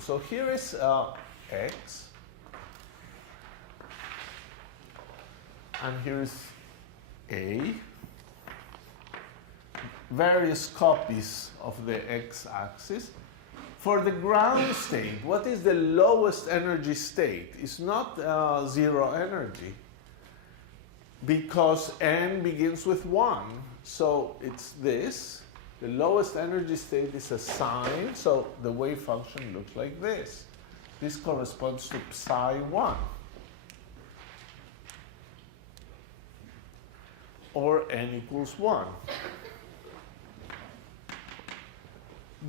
So here is x, and here is a, various copies of the x-axis. For the ground state, what is the lowest energy state? It's not zero energy, because n begins with 1. So it's this. The lowest energy state is a sine, so the wave function looks like this. This corresponds to psi 1. Or n equals 1.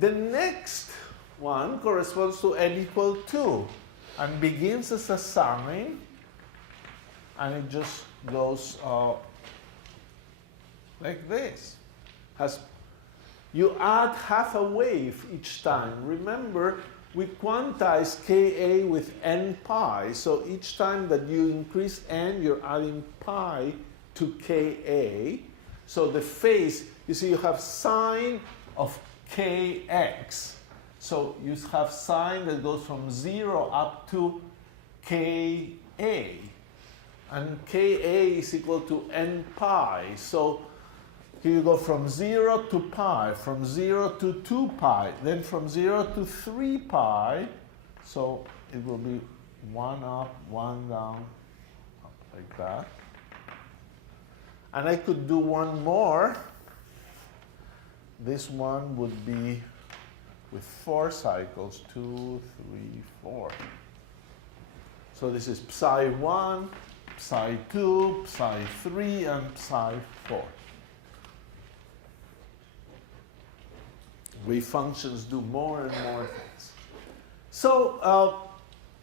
The next one corresponds to n equal 2 and begins as a sine, and it just goes like this. You add half a wave each time. Remember, we quantize Ka with n pi, so each time that you increase n, you're adding pi to Ka. So the phase, you see, you have sine of Kx. So you have sine that goes from 0 up to Ka. And Ka is equal to n pi. So here you go from 0 to pi, from 0 to 2 pi, then from 0 to 3 pi. So it will be 1 up, 1 down, up like that. And I could do one more. This one would be with 4 cycles, 2, 3, 4. So this is psi 1, psi 2, psi 3, and psi 4. Wave functions do more and more things. So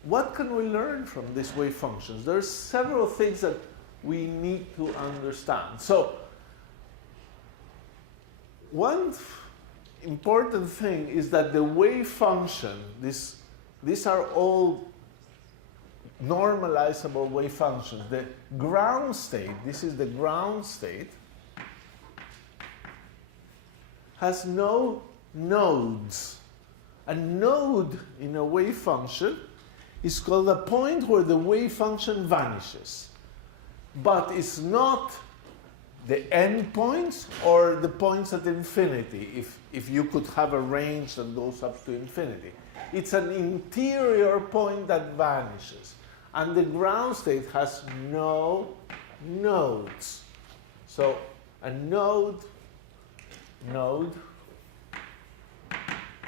what can we learn from these wave functions? There's several things that we need to understand. So one important thing is that the wave function, these are all normalizable wave functions. The ground state, this is the ground state, has no nodes. A node in a wave function is called a point where the wave function vanishes. But it's not the end points or the points at infinity, if you could have a range that goes up to infinity. It's an interior point that vanishes. And the ground state has no nodes. So a node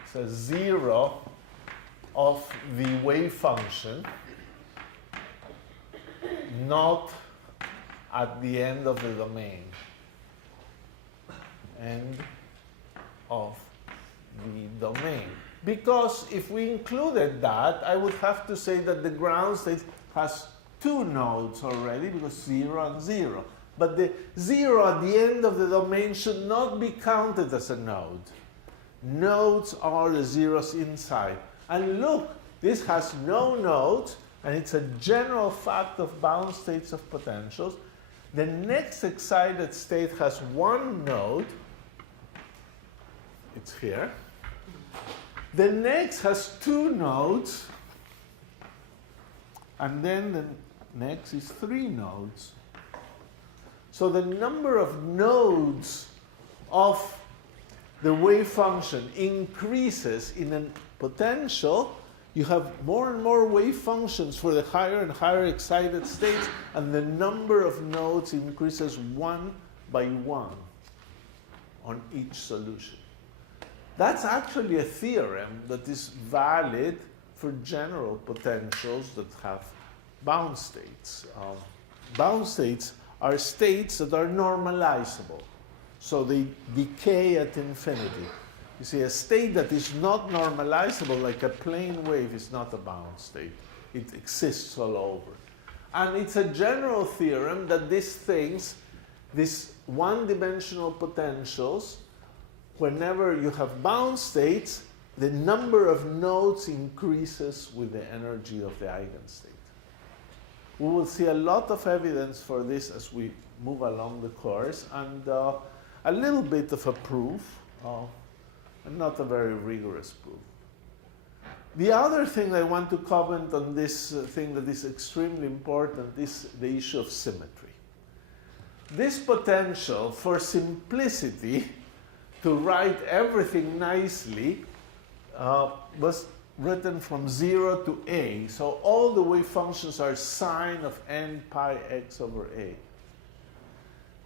is a 0 of the wave function, not at the end of the domain. End of the domain. Because if we included that, I would have to say that the ground state has 2 nodes already, because 0 and 0. But the 0 at the end of the domain should not be counted as a node. Nodes are the zeros inside. And look, this has no nodes, and it's a general fact of bound states of potentials. The next excited state has 1 node. It's here. The next has 2 nodes. And then the next is 3 nodes. So the number of nodes of the wave function increases in a potential. You have more and more wave functions for the higher and higher excited states, and the number of nodes increases 1 by 1 on each solution. That's actually a theorem that is valid for general potentials that have bound states. Bound states are states that are normalizable. So they decay at infinity. You see, a state that is not normalizable, like a plane wave, is not a bound state. It exists all over. And it's a general theorem that these one-dimensional potentials, whenever you have bound states, the number of nodes increases with the energy of the eigenstate. We will see a lot of evidence for this as we move along the course, and a little bit of a proof, and not a very rigorous proof. The other thing I want to comment on this thing that is extremely important is the issue of symmetry. This potential, for simplicity, to write everything nicely, was written from 0 to a. So all the wave functions are sine of n pi x over a.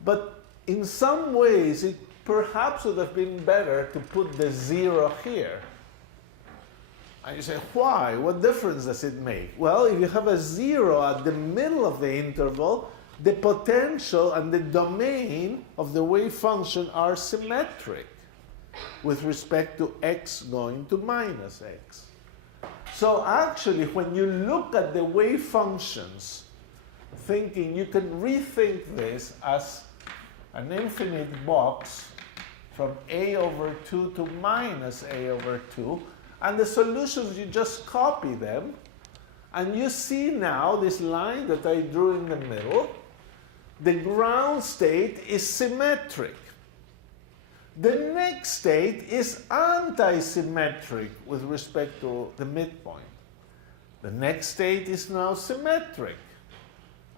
But in some ways, it perhaps would have been better to put the 0 here. And you say, why? What difference does it make? Well, if you have a 0 at the middle of the interval, the potential and the domain of the wave function are symmetric with respect to x going to minus x. So actually, when you look at the wave functions, thinking you can rethink this as an infinite box from a over 2 to minus a over 2, and the solutions, you just copy them, and you see now this line that I drew in the middle. The ground state is symmetric. The next state is anti-symmetric with respect to the midpoint. The next state is now symmetric.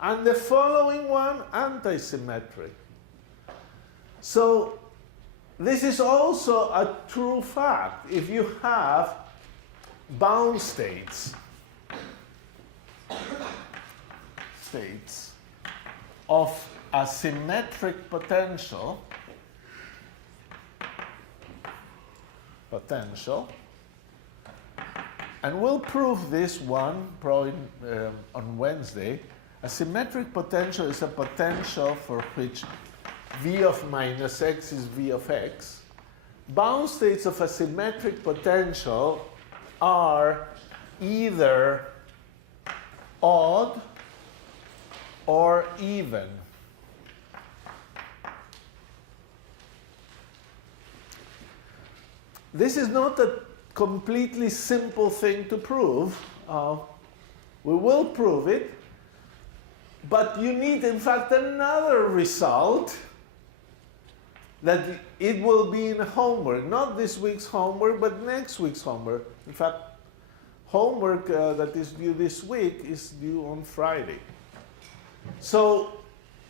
And the following one, anti-symmetric. So this is also a true fact. If you have bound states of a symmetric potential, and we'll prove this one probably on Wednesday. A symmetric potential is a potential for which v of minus x is v of x. Bound states of a symmetric potential are either odd or even. This is not a completely simple thing to prove. We will prove it, but you need, in fact, another result that it will be in homework. Not this week's homework, but next week's homework. In fact, homework that is due this week is due on Friday. So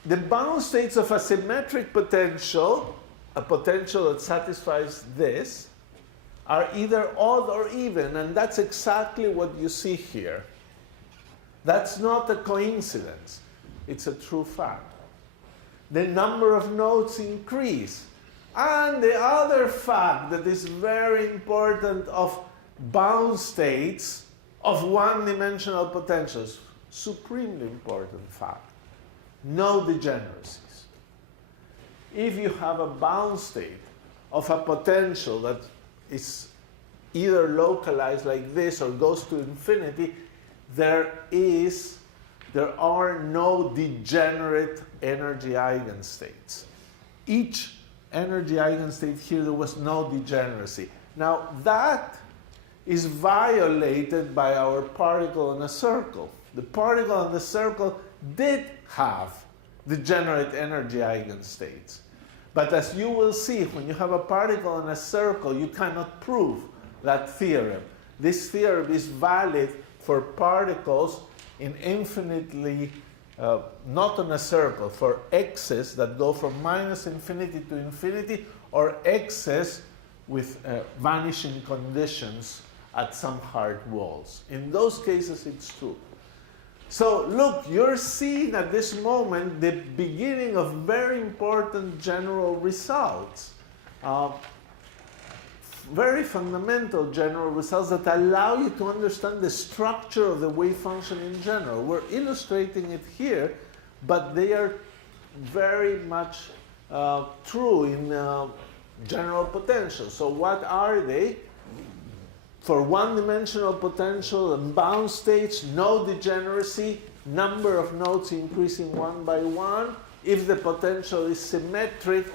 the bound states of a symmetric potential, a potential that satisfies this, are either odd or even, and that's exactly what you see here. That's not a coincidence. It's a true fact. The number of nodes increase. And the other fact that is very important of bound states of one-dimensional potentials, supremely important fact, no degeneracies. If you have a bound state of a potential that is either localized like this or goes to infinity, there are no degenerate energy eigenstates. Each energy eigenstate here, there was no degeneracy. Now that is violated by our particle in a circle. The particle in the circle did have degenerate energy eigenstates. But as you will see, when you have a particle in a circle, you cannot prove that theorem. This theorem is valid for particles in infinitely, not on a circle, for x's that go from minus infinity to infinity, or x's with vanishing conditions at some hard walls. In those cases, it's true. So look, you're seeing at this moment the beginning of very important general results. Very fundamental general results that allow you to understand the structure of the wave function in general. We're illustrating it here, but they are very much true in general potential. So what are they? For one-dimensional potential and bound states, no degeneracy, number of nodes increasing one by one. If the potential is symmetric,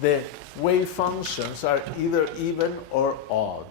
the wave functions are either even or odd.